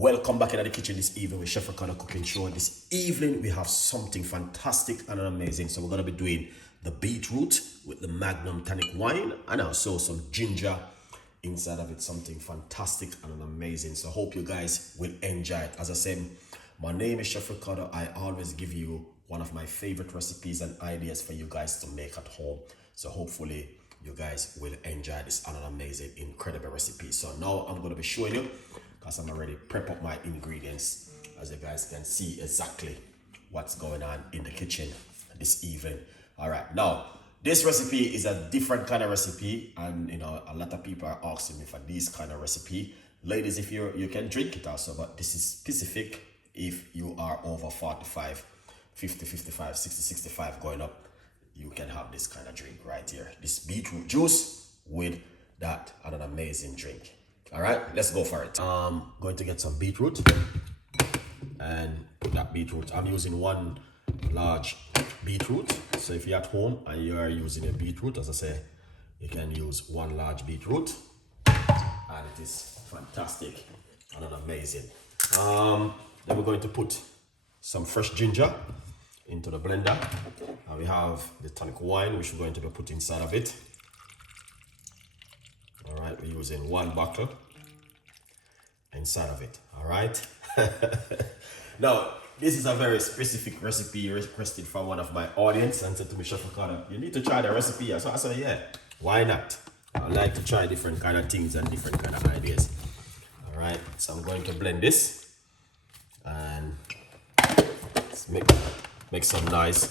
welcome back into the kitchen this evening with Chef Ricardo Cooking Show. This evening we have something fantastic and amazing. So we're going to be doing the beetroot with the Magnum tonic wine and also some ginger inside of it. Something fantastic and amazing. So I hope you guys will enjoy it. As I said, my name is Chef Ricardo. I always give you one of my favorite recipes and ideas for you guys to make at home. So hopefully you guys will enjoy this and an amazing, incredible recipe. So now I'm going to be showing you, because I'm already prep up my ingredients, as you guys can see exactly what's going on in the kitchen this evening. All right, now this recipe is a different kind of recipe, and you know, a lot of people are asking me for this kind of recipe. Ladies, if you can drink it also, but this is specific if you are over 45, 50, 55, 60, 65 going up. You can have this kind of drink right here. This beetroot juice with that and an amazing drink. All right, let's go for it. I'm going to get some beetroot and put that beetroot. I'm using one large beetroot. So if you're at home and you are using a beetroot, as I say, you can use one large beetroot, and it is fantastic and an amazing. Then we're going to put some fresh ginger into the blender, and we have the tonic wine which we're going to be put inside of it. All right, we're using one bottle inside of it. All right. Now this is a very specific recipe requested from one of my audience, and said to me, Chef Ricardo, you need to try the recipe. So I said, yeah, why not? I like to try different kind of things and different kind of ideas. All right, so I'm going to blend this and let's make some nice.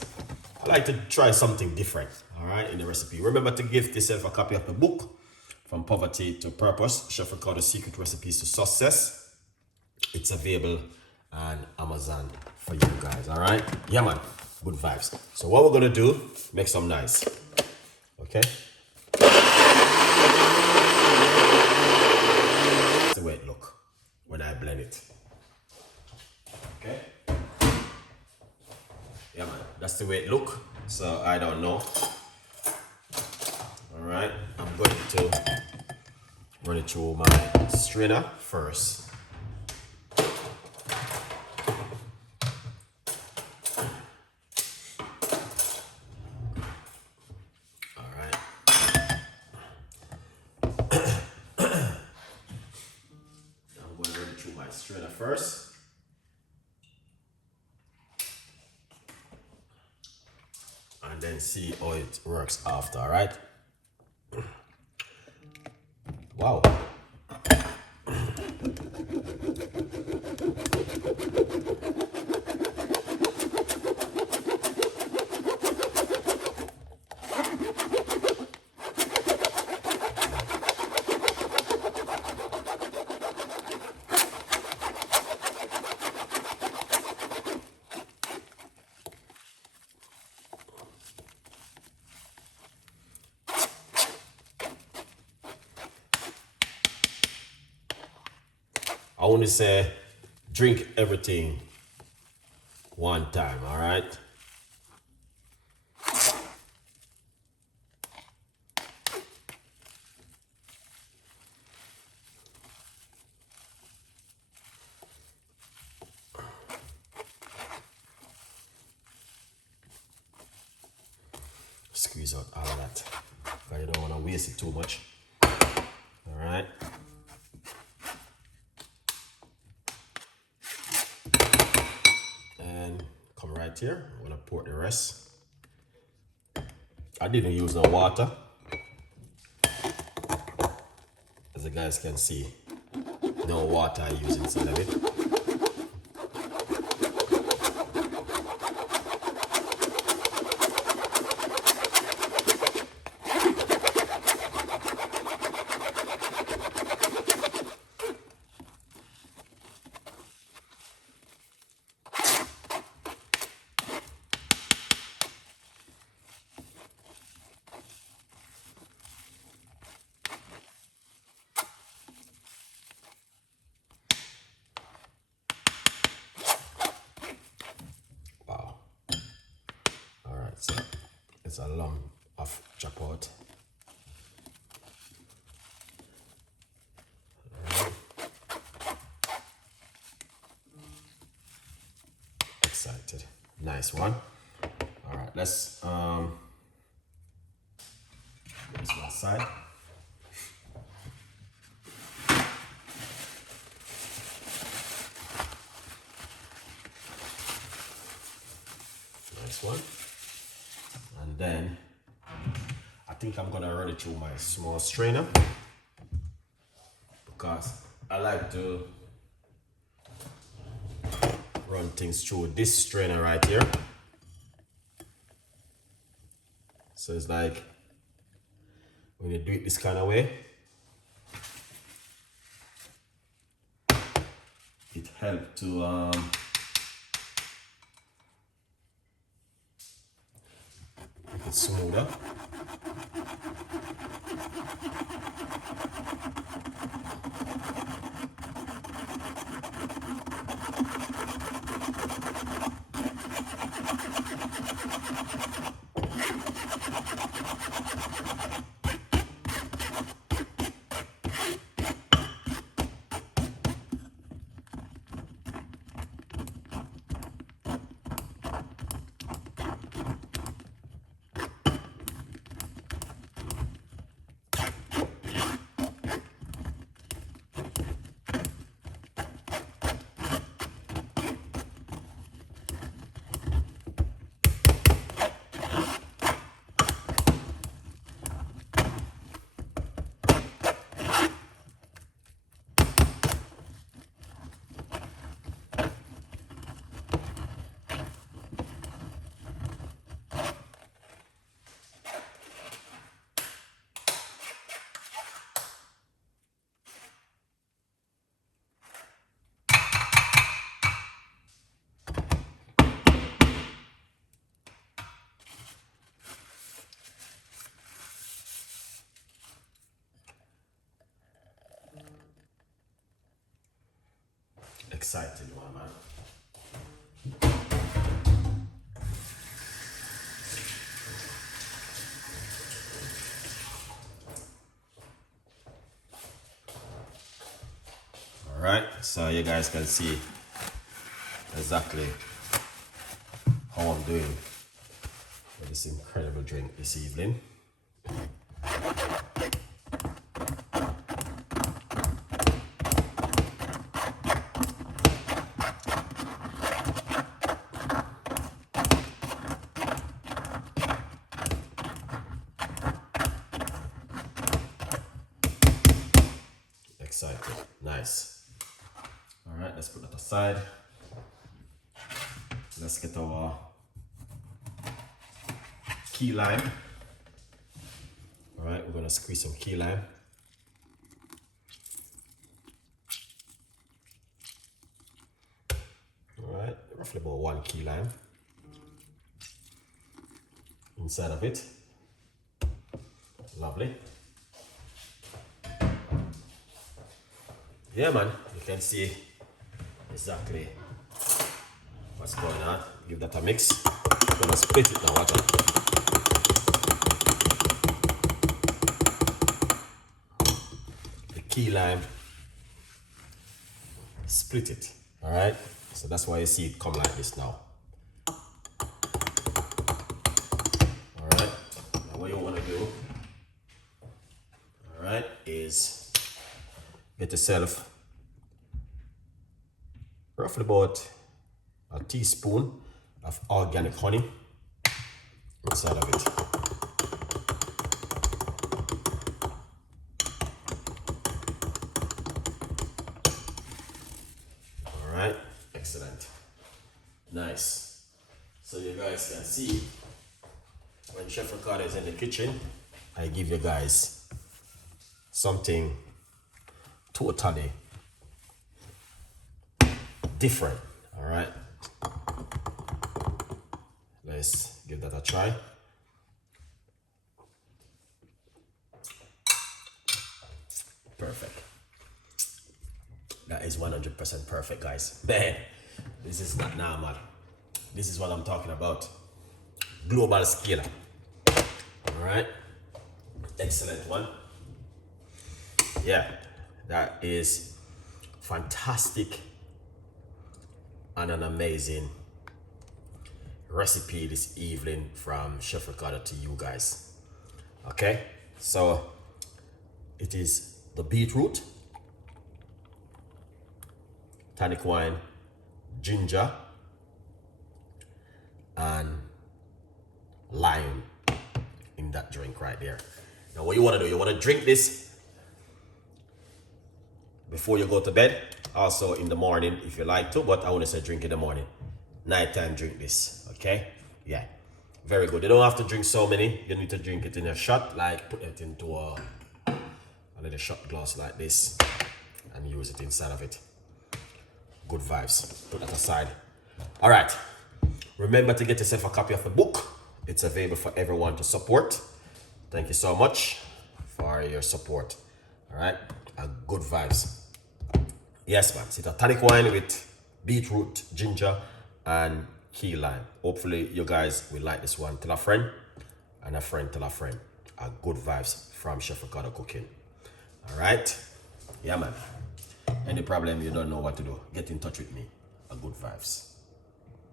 I like to try something different, all right, in the recipe. Remember to give yourself a copy of the book, From Poverty to Purpose, Chef Ricardo's Secret Recipes to Success. It's available on Amazon for you guys, all right? Yeah, man, good vibes. So what we're gonna do, make some nice, okay? That's the way it look when I blend it, okay? Yeah, man, that's the way it look. So I don't know. All right, I'm going to run it through my strainer first. All right. I'm going to run it through my strainer first. And then see how it works after, all right? Wow. I only say drink everything one time, all right? Squeeze out all of that, because you don't want to waste it too much, all right? Right here, I'm gonna pour the rest. I didn't use no water, as you guys can see. No water I use inside of it. So it's a lump of chapot. Excited. Nice one. All right, let's this one side. Nice one. And then I think I'm gonna run it through my small strainer because I like to run things through this strainer right here. So it's like when you do it this kind of way, it helps to make it smoother. Excited one, man. All right, so you guys can see exactly how I'm doing with this incredible drink this evening. Excited. Nice. All right, let's put that aside. Let's get our key lime. All right, we're gonna squeeze some key lime. All right, roughly about 1 key lime inside of it. Lovely. Yeah, man, you can see exactly what's going on. Give that a mix. I'm gonna split it now. Watch out. The key lime, split it. All right, so that's why you see it come like this now. All right, now what you want to do, all right, is get yourself roughly about a teaspoon of organic honey inside of it. All right, excellent, nice. So you guys can see when Chef Ricardo is in the kitchen, I give you guys something totally different. All right, let's give that a try. Perfect. That is 100% perfect, guys. Man, this is not normal. This is what I'm talking about. Global scale. All right, excellent one. Yeah, that is fantastic and an amazing recipe this evening from Chef Ricardo to you guys. Okay, so it is the beetroot, tonic wine, ginger, and lime in that drink right there. Now what you want to do, you want to drink this before you go to bed, also in the morning if you like to, but I want to say drink in the morning. Nighttime, drink this, okay? Yeah, very good. You don't have to drink so many. You need to drink it in a shot, like put it into a little shot glass like this and use it inside of it. Good vibes. Put that aside. All right. Remember to get yourself a copy of the book. It's available for everyone to support. Thank you so much for your support. All right. Good vibes. Yes, man. It's a tonic wine with beetroot, ginger, and key lime. Hopefully, you guys will like this one. Tell a friend, and a friend tell a friend. Good vibes from Chef Ricardo Cooking. All right. Yeah, man. Any problem, you don't know what to do, get in touch with me. Good vibes.